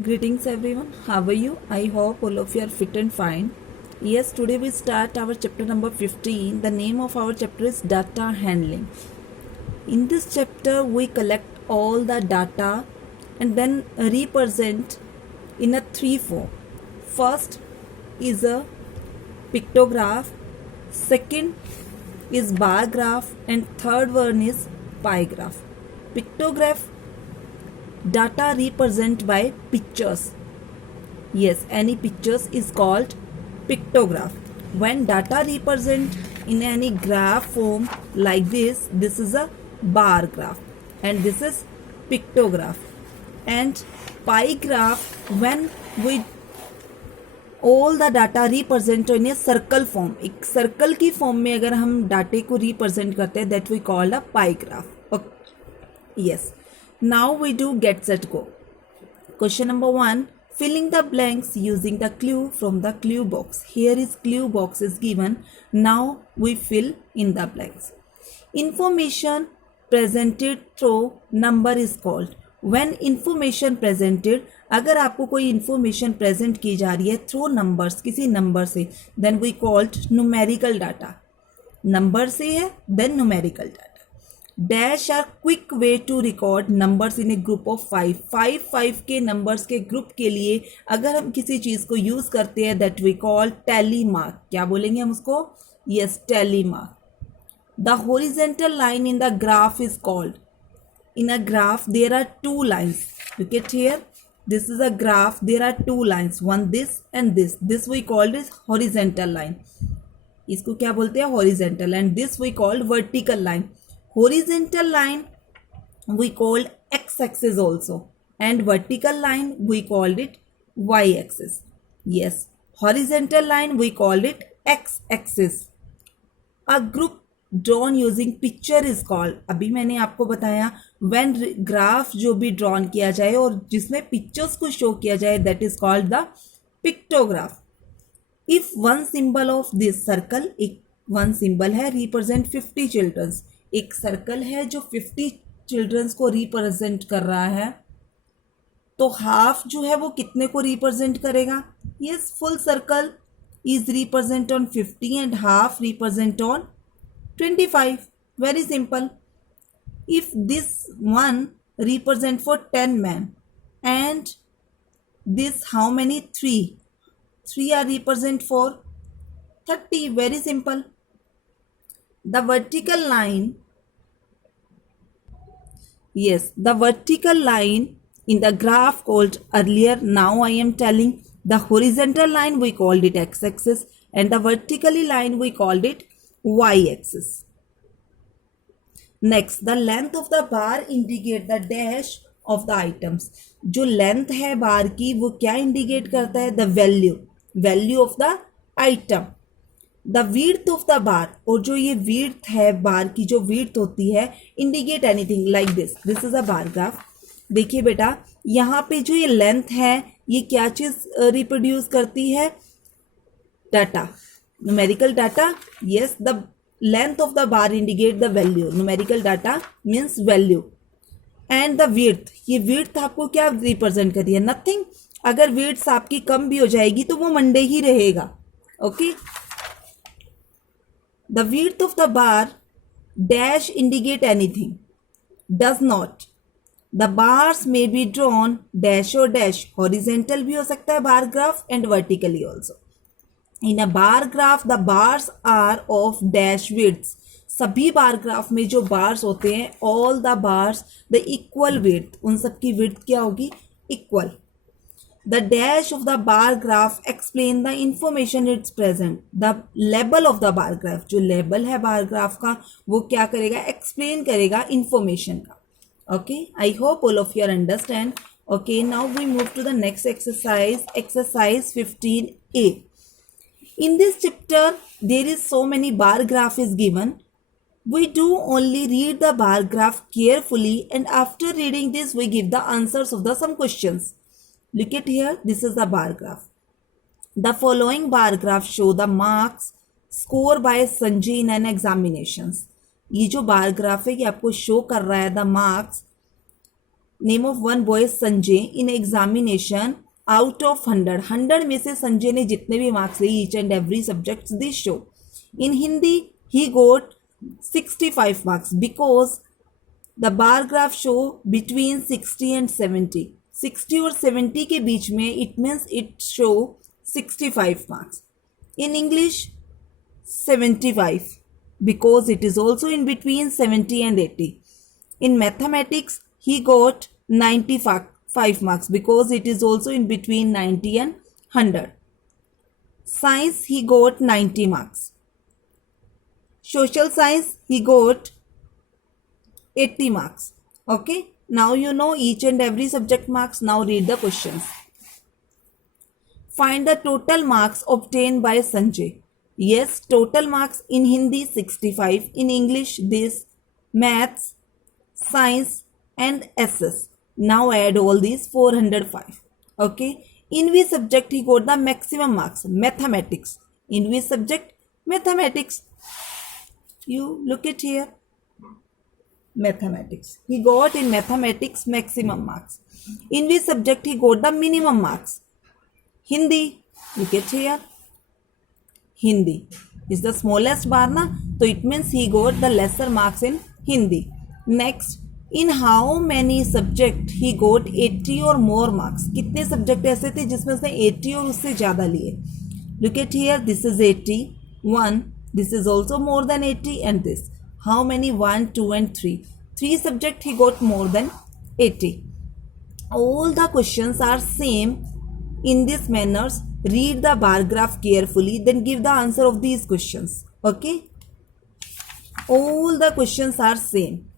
Greetings everyone, how are you? I hope all of you are fit and fine. Yes, today we start our chapter number 15. The name of our chapter is data handling. In this chapter, we collect all the data and then represent in a three form. First is a pictograph, second is bar graph, and third one is pie graph. Pictograph data represented by pictures. Yes, any pictures is called pictograph. When data represent in any graph form like this is a bar graph and this is pictograph. And pie graph, when we all the data represent in a circle form, एक circle की form में अगर हम डाटे को represent करते हैं, that we call a pie graph. Okay. Yes. Now we do get set go. Question number 1. Filling the blanks using the clue from the clue box. Here is clue box is given. Now we fill in the blanks. Information presented through number is called. When information presented, अगर आपको कोई information present की जा रही है through numbers, किसी number से, then we called numerical data. Number से है, then numerical data. Dash are quick way to record numbers in a group of 5 के नंबर्स के ग्रुप के लिए अगर हम किसी चीज़ को यूज़ करते हैं that we call tally mark. क्या बोलेंगे हम उसको? Yes, tally mark. The horizontal line in the graph is called. In a graph there are two lines. Look at here, this is a graph, there are two lines, one this and this we called is horizontal line. इसको क्या बोलते हैं? Horizontal. And this we called vertical line. Horizontal line we called x-axis also, and vertical line we called it y-axis. Yes, horizontal line we called it x-axis. A group drawn using picture is called. अभी मैंने आपको बताया when graph जो भी drawn किया जाए और जिसमें pictures को show किया जाए that is called the pictograph. If one symbol of this circle, एक one symbol है represent 50 children, एक सर्कल है जो 50 चिल्ड्रंस को रिप्रेजेंट कर रहा है, तो हाफ जो है वो कितने को रिप्रेजेंट करेगा? Yes, full circle is represent on 50 and half represent on 25. Very simple. If this one represent for 10 man and this how many? 3 are represent for 30. Very simple. The vertical line, yes, the vertical line in the graph called earlier, now I am telling the horizontal line we called it x-axis and the vertically line we called it y-axis. Next, the length of the bar indicate the dash of the items. जो length है बार की वो क्या indicate करता है? The value of the item. The width of the bar, और जो ये width है बार की, जो width होती है, indicate anything like this is a bar graph. देखिए बेटा, यहाँ पे जो ये लेंथ है ये क्या चीज़ रिप्रोड्यूस करती है? Data, numerical data. Yes, the length of the bar indicate the value. Numerical data means value. And the width, ये width आपको क्या रिप्रेजेंट कर रही है? नथिंग. अगर width आपकी कम भी हो जाएगी तो वो मंडे ही रहेगा. Okay. The width of the bar dash indicate anything. Does not. The bars may be drawn dash or dash. Horizontal भी हो सकता है bar graph and vertically also. In a bar graph the bars are of dash widths. सभी bar graph में जो bars होते हैं, all the bars the equal width, उन सब की width क्या होगी? Equal. The dash of the bar graph explain the information it's present. The label of the bar graph, जो label है bar graph का, वो क्या करेगा? Explain करेगा information का. Okay, I hope all of you understand. Okay, now we move to the next exercise, exercise 15A. In this chapter, there is so many bar graph is given. We do only read the bar graph carefully and after reading this, we give the answers of the some questions. Look at here, this is the bar graph. The following bar graph show the marks score by Sanjay in an examinations. ये जो bar graph है ये आपको show कर रहा है the marks name of one boy Sanjay in examination out of 100 में से संजय ने जितने भी मार्क्स लिए each and every subject this show. In Hindi he got 65 marks because the bar graph show between 60 and 70. 60 और 70 के बीच में it means it show 65 marks. In English 75 because it is also in between 70 and 80. In mathematics he got 95 marks because it is also in between 90 and 100. Science he got 90 marks. Social science he got 80 marks. Okay, now you know each and every subject marks. Now read the questions. Find the total marks obtained by Sanjay. Yes, total marks in Hindi 65, in English this, maths, science and SS. Now add all these 405. Okay, in which subject he got the maximum marks? Mathematics. In which subject? Mathematics. You look it here. Mathematics. He got in mathematics maximum marks. In which subject he got the minimum marks? Hindi. Look it here. Hindi is the smallest bar na, so it means he got the lesser marks in Hindi. Next, in how many subject he got 80 or more marks? कितने subject ऐसे थे जिसमें उसने 80 और उससे ज़्यादा लिए? Look at here. This is 80. 1. This is also more than 80 and this. How many? 1, 2 and 3. 3 subject he got more than 80. All the questions are same in this manners. Read the bar graph carefully, then give the answer of these questions. Okay, all the questions are same.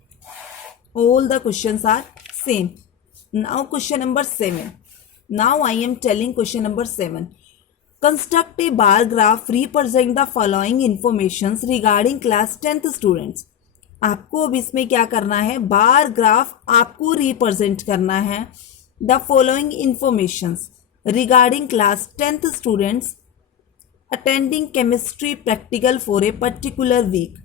All the questions are same. Now question number 7. Now I am telling question number 7. Construct a bar graph representing the following informations regarding class 10th students. आपको अब इसमें क्या करना है? Bar graph आपको represent करना है the following informations regarding class 10th students attending chemistry practical for a particular week.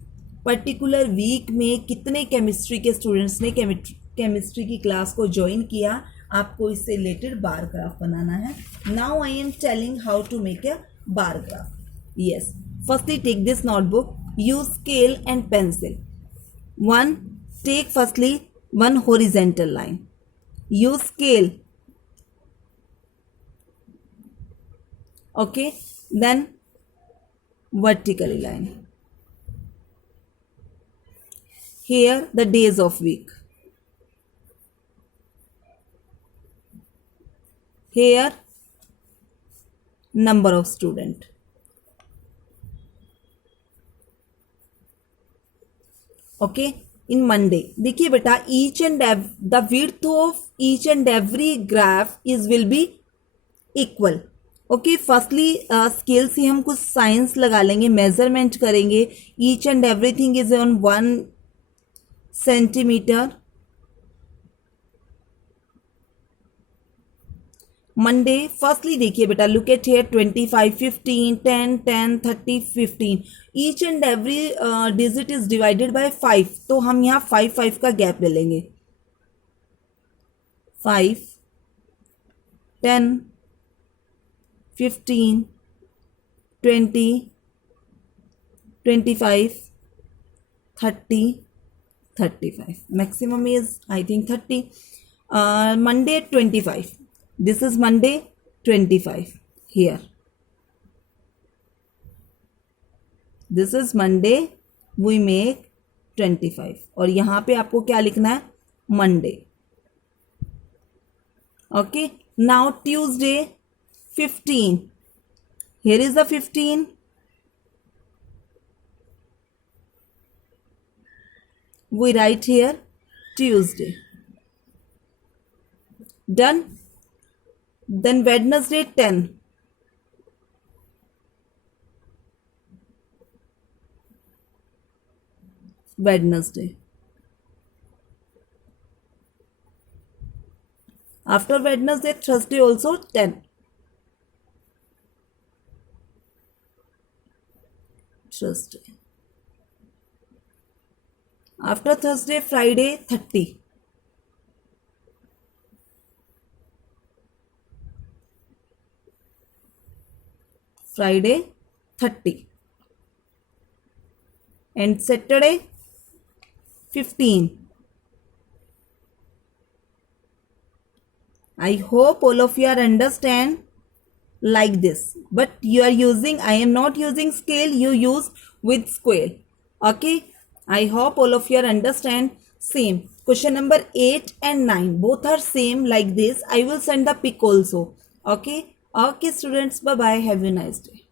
particular week में कितने केमिस्ट्री के स्टूडेंट्स ने केमिस्ट्री की क्लास को ज्वाइन किया, आपको इससे रिलेटेड बार ग्राफ बनाना है. Now I am telling how to make a bar graph. Yes, firstly take this notebook, use scale and pencil. One, take firstly one horizontal line. Use scale. Okay, then vertically line. Here the days of week. Here number of student. Okay, in Monday. देखिए बेटा, each and the width of each and every graph is will be equal. Okay, firstly scale से हम कुछ science लगा लेंगे, measurement करेंगे. Each and everything is on 1 centimetre. Monday, firstly देखिए बेटा, look at here 25, 15, 10, 10, 30, 15. Each and every digit is divided by 5, तो हम यहाँ 5 का गैप ले लेंगे. 5, 10, 15, 20, 25, 30, 35. Maximum is I think 30. Monday 25. This is Monday 25 here. This is Monday we make 25 और यहाँ पे आपको क्या लिखना है? Monday. Okay. Now Tuesday 15. Here is the 15. We write here Tuesday. Done. Then Wednesday 10. Wednesday. After Wednesday, Thursday also 10. Thursday. After Thursday, Friday 30. Friday 30 and Saturday 15. I hope all of you are understand like this, but you are using, I am not using scale, you use with square. Okay, I hope all of you are understand same. Question number 8 and 9 both are same like this. I will send the pic also. Okay, students, bye bye, have a nice day.